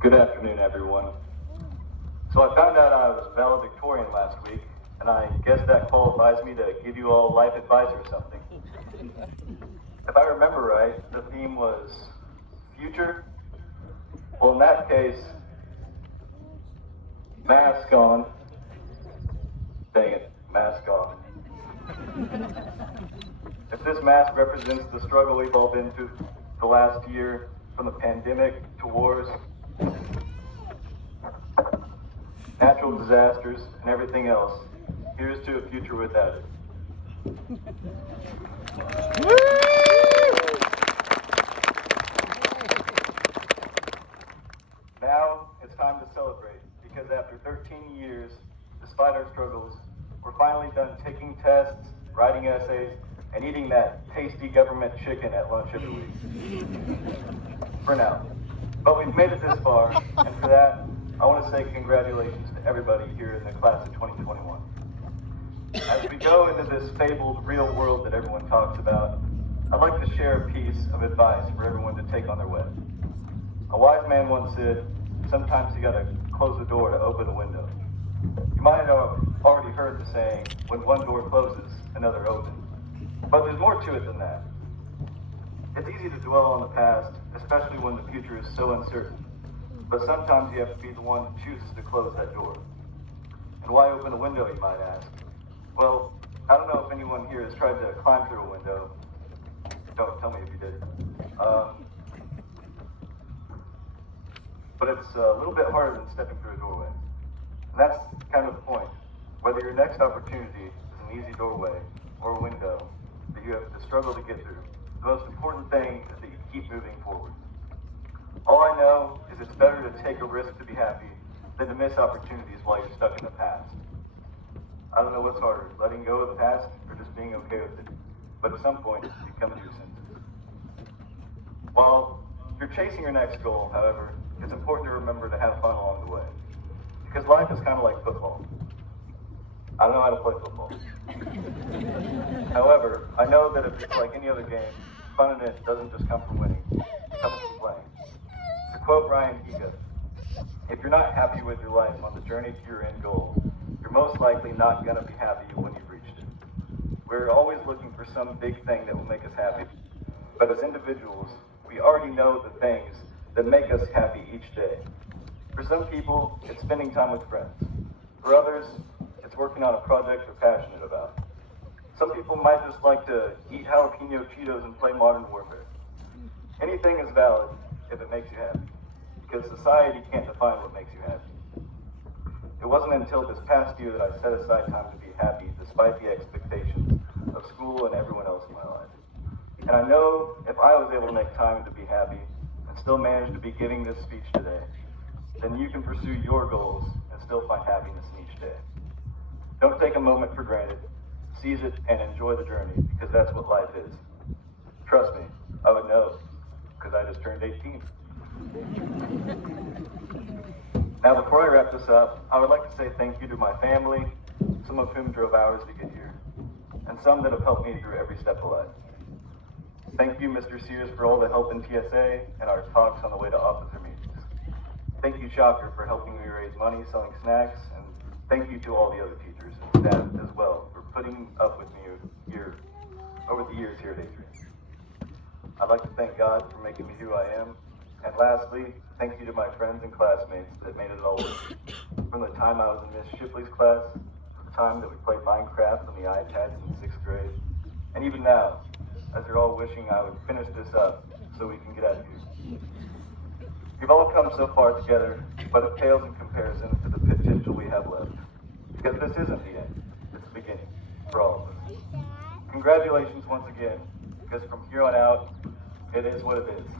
Good afternoon, everyone. So I found out I was valedictorian last week, and I guess that qualifies me to give you all life advice or something. If I remember right, the theme was future. Well, in that case, mask on. Dang it, mask on. If this mask represents the struggle we've all been through the last year, from the pandemic to wars, natural disasters, and everything else, here's to a future without it. Now it's time to celebrate, because after 13 years, despite our struggles, we're finally done taking tests, writing essays, and eating that tasty government chicken at lunch every week. For now. But we've made it this far, and for that, I want to say congratulations to everybody here in the class of 2021. As we go into this fabled real world that everyone talks about, I'd like to share a piece of advice for everyone to take on their way. A wise man once said, sometimes you gotta close the door to open the window. You might have already heard the saying, when one door closes, another opens. But there's more to it than that. It's easy to dwell on the past, especially when the future is so uncertain. But sometimes you have to be the one that chooses to close that door. And why open a window, you might ask? Well, I don't know if anyone here has tried to climb through a window. Don't tell me if you did. But it's a little bit harder than stepping through a doorway. And that's kind of the point. Whether your next opportunity is an easy doorway or a window that you have to struggle to get through, the most important thing is that you keep moving forward. All I know is it's better to take a risk to be happy than to miss opportunities while you're stuck in the past. I don't know what's harder, letting go of the past or just being okay with it. But at some point, you come to your senses. While you're chasing your next goal, however, it's important to remember to have fun along the way. Because life is kind of like football. I don't know how to play football. However, I know that if it's like any other game, fun in it doesn't just come from winning, it comes from playing. To quote Ryan Higa, if you're not happy with your life on the journey to your end goal, you're most likely not going to be happy when you've reached it. We're always looking for some big thing that will make us happy. But as individuals, we already know the things that make us happy each day. For some people, it's spending time with friends. For others, it's working on a project they're passionate about. Some people might just like to eat jalapeno Cheetos and play Modern Warfare. Anything is valid if it makes you happy, because society can't define what makes you happy. It wasn't until this past year that I set aside time to be happy despite the expectations of school and everyone else in my life. And I know if I was able to make time to be happy and still manage to be giving this speech today, then you can pursue your goals and still find happiness in each day. Don't take a moment for granted. Seize it and enjoy the journey, because that's what life is. Trust me, I would know, because I just turned 18. Now, before I wrap this up, I would like to say thank you to my family, some of whom drove hours to get here, and some that have helped me through every step of life. Thank you, Mr. Sears, for all the help in TSA and our talks on the way to officer meetings. Thank you, Shocker, for helping me raise money selling snacks, and thank you to all the other teachers and staff as well for putting up with me here over the years here at Adrian. I'd like to thank God for making me who I am. And lastly, thank you to my friends and classmates that made it all work. From the time I was in Miss Shipley's class, to the time that we played Minecraft on the iPads in 6th grade, and even now, as you're all wishing I would finish this up so we can get out of here. We've all come so far together, but it pales in comparison to the potential we have left. Because this isn't the end, it's the beginning for all of us. Congratulations once again, because from here on out, It is what it is.